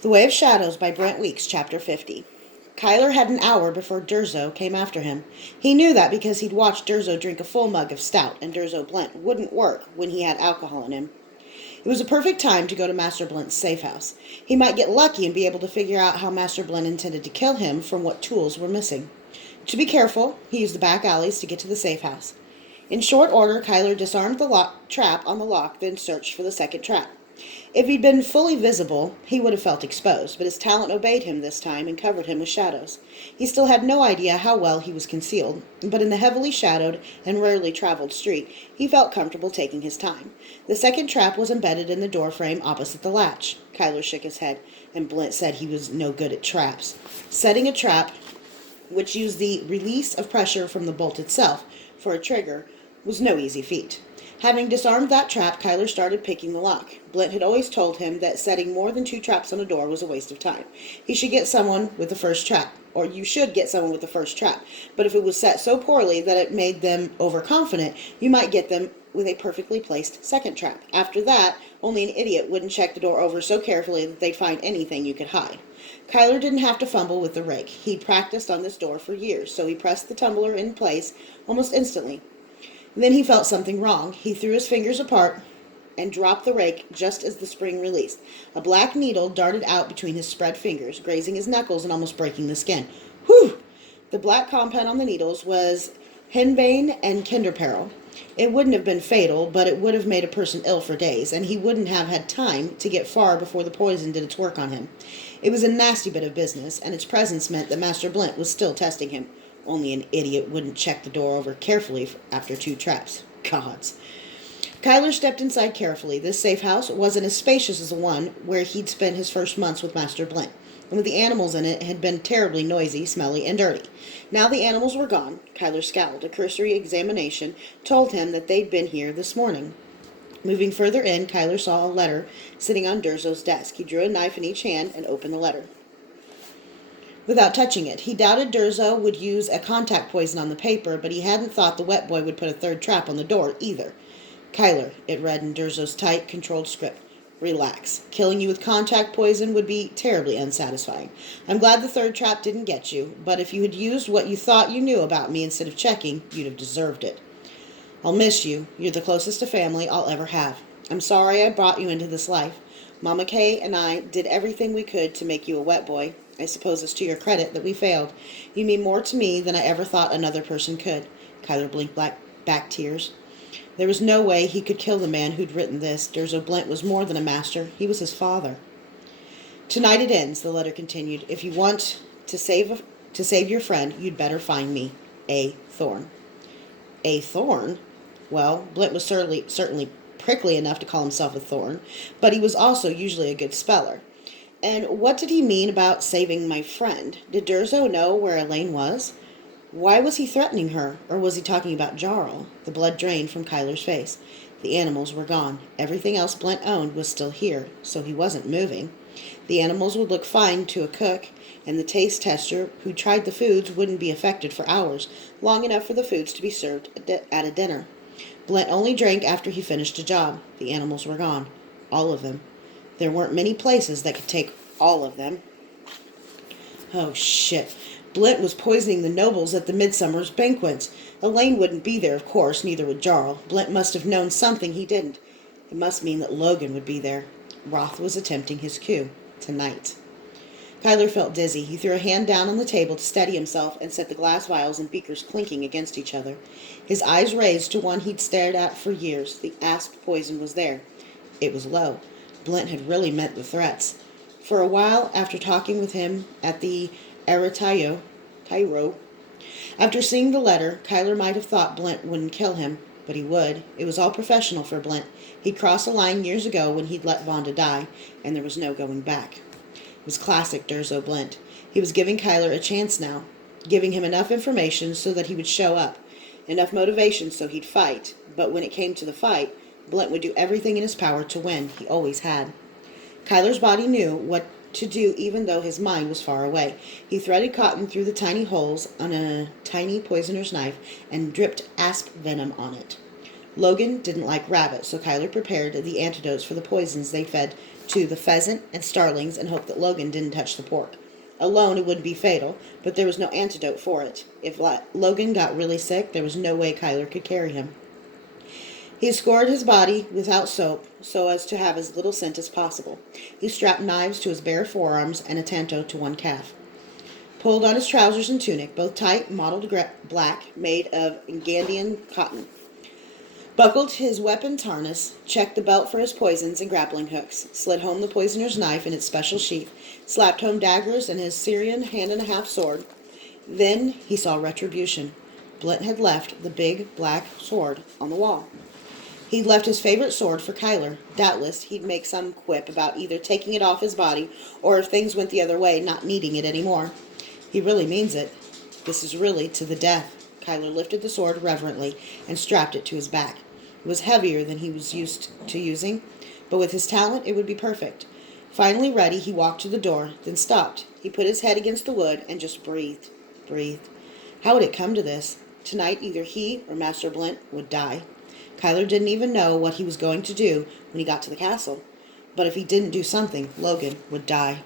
The Way of Shadows by Brent Weeks, Chapter 50. Kyler had an hour before Durzo came after him. He knew that because he'd watched Durzo drink a full mug of stout, and Durzo Blent wouldn't work when he had alcohol in him. It was a perfect time to go to Master Blent's safe house. He might get lucky and be able to figure out how Master Blent intended to kill him from what tools were missing. To be careful, he used the back alleys to get to the safe house. In short order, Kyler disarmed the trap on the lock, then searched for the second trap. If he'd been fully visible, he would have felt exposed, but his talent obeyed him this time and covered him with shadows. He still had no idea how well he was concealed, but in the heavily shadowed and rarely traveled street, he felt comfortable taking his time. The second trap was embedded in the door frame opposite the latch. Kyler shook his head, and Blint said he was no good at traps. Setting a trap, which used the release of pressure from the bolt itself for a trigger, was no easy feat. Having disarmed that trap, Kyler started picking the lock. Blint had always told him that setting more than 2 traps on a door was a waste of time. He should get someone with the first trap, or you should get someone with the first trap. But if it was set so poorly that it made them overconfident, you might get them with a perfectly placed second trap. After that, only an idiot wouldn't check the door over so carefully that they'd find anything you could hide. Kyler didn't have to fumble with the rake. He'd practiced on this door for years, so he pressed the tumbler in place almost instantly. Then he felt something wrong. He threw his fingers apart and dropped the rake just as the spring released. A black needle darted out between his spread fingers, grazing his knuckles and almost breaking the skin. Whew! The black compound on the needles was henbane and kinderperil. It wouldn't have been fatal, but it would have made a person ill for days, and he wouldn't have had time to get far before the poison did its work on him. It was a nasty bit of business, and its presence meant that Master Blint was still testing him. Only an idiot wouldn't check the door over carefully after 2 traps. Gods. Kyler stepped inside carefully. This safe house wasn't as spacious as the one where he'd spent his first months with Master Blint, and with the animals in it had been terribly noisy, smelly, and dirty. Now the animals were gone. Kyler scowled. A cursory examination told him that they'd been here this morning. Moving further in, Kyler saw a letter sitting on Durzo's desk. He drew a knife in each hand and opened the letter without touching it. He doubted Durzo would use a contact poison on the paper, but he hadn't thought the wet boy would put a third trap on the door either. Kyler, it read in Durzo's tight, controlled script. Relax. Killing you with contact poison would be terribly unsatisfying. I'm glad the third trap didn't get you, but if you had used what you thought you knew about me instead of checking, you'd have deserved it. I'll miss you. You're the closest to family I'll ever have. I'm sorry I brought you into this life. Mama Kay and I did everything we could to make you a wet boy. I suppose it's to your credit that we failed. You mean more to me than I ever thought another person could. Kyler blinked back tears. There was no way he could kill the man who'd written this. Durzo Blint was more than a master. He was his father. Tonight it ends, the letter continued. If you want to save your friend, you'd better find me. A. Thorne. A. Thorne? Well, Blint was certainly prickly enough to call himself a thorn, but he was also usually a good speller. And what did he mean about saving my friend? Did Durzo know where Elaine was? Why was he threatening her? Or was he talking about Jarl? The blood drained from Kyler's face. The animals were gone. Everything else Blint owned was still here, so he wasn't moving. The animals would look fine to a cook, and the taste tester who tried the foods wouldn't be affected for hours, long enough for the foods to be served at a dinner. Blint only drank after he finished a job. The animals were gone. All of them. There weren't many places that could take all of them. Oh, shit. Blint was poisoning the nobles at the midsummer's banquets. Elaine wouldn't be there, of course, neither would Jarl. Blint must have known something he didn't. It must mean that Logan would be there. Roth was attempting his coup. Tonight. Kyler felt dizzy. He threw a hand down on the table to steady himself and set the glass vials and beakers clinking against each other. His eyes raised to one he'd stared at for years. The asp poison was there. It was low. Blint had really meant the threats. For a while, after talking with him at the Eritayo, after seeing the letter, Kyler might have thought Blint wouldn't kill him, but he would. It was all professional for Blint. He'd crossed a line years ago when he'd let Vonda die, and there was no going back. It was classic Durzo Blint. He was giving Kyler a chance now, giving him enough information so that he would show up, enough motivation so he'd fight, but when it came to the fight, Blint would do everything in his power to win. He always had. Kyler's body knew what to do even though his mind was far away. He threaded cotton through the tiny holes on a tiny poisoner's knife and dripped asp venom on it. Logan didn't like rabbit, so Kyler prepared the antidotes for the poisons they fed to the pheasant and starlings and hoped that Logan didn't touch the pork. Alone, it would be fatal, but there was no antidote for it. If Logan got really sick, there was no way Kyler could carry him. He scoured his body without soap so as to have as little scent as possible. He strapped knives to his bare forearms and a tanto to one calf. Pulled on his trousers and tunic, both tight, mottled black, made of Ingandian cotton. Buckled his weapon's harness, checked the belt for his poisons and grappling hooks, slid home the poisoner's knife in its special sheath, slapped home daggers and his Syrian hand-and-a-half sword. Then he saw retribution. Brent had left the big black sword on the wall. He'd left his favorite sword for Kyler. Doubtless, he'd make some quip about either taking it off his body or, if things went the other way, not needing it anymore. He really means it. This is really to the death. Kyler lifted the sword reverently and strapped it to his back. It was heavier than he was used to using, but with his talent, it would be perfect. Finally ready, he walked to the door, then stopped. He put his head against the wood and just breathed. How would it come to this? Tonight, either he or Master Brent would die. Kyler didn't even know what he was going to do when he got to the castle. But if he didn't do something, Logan would die.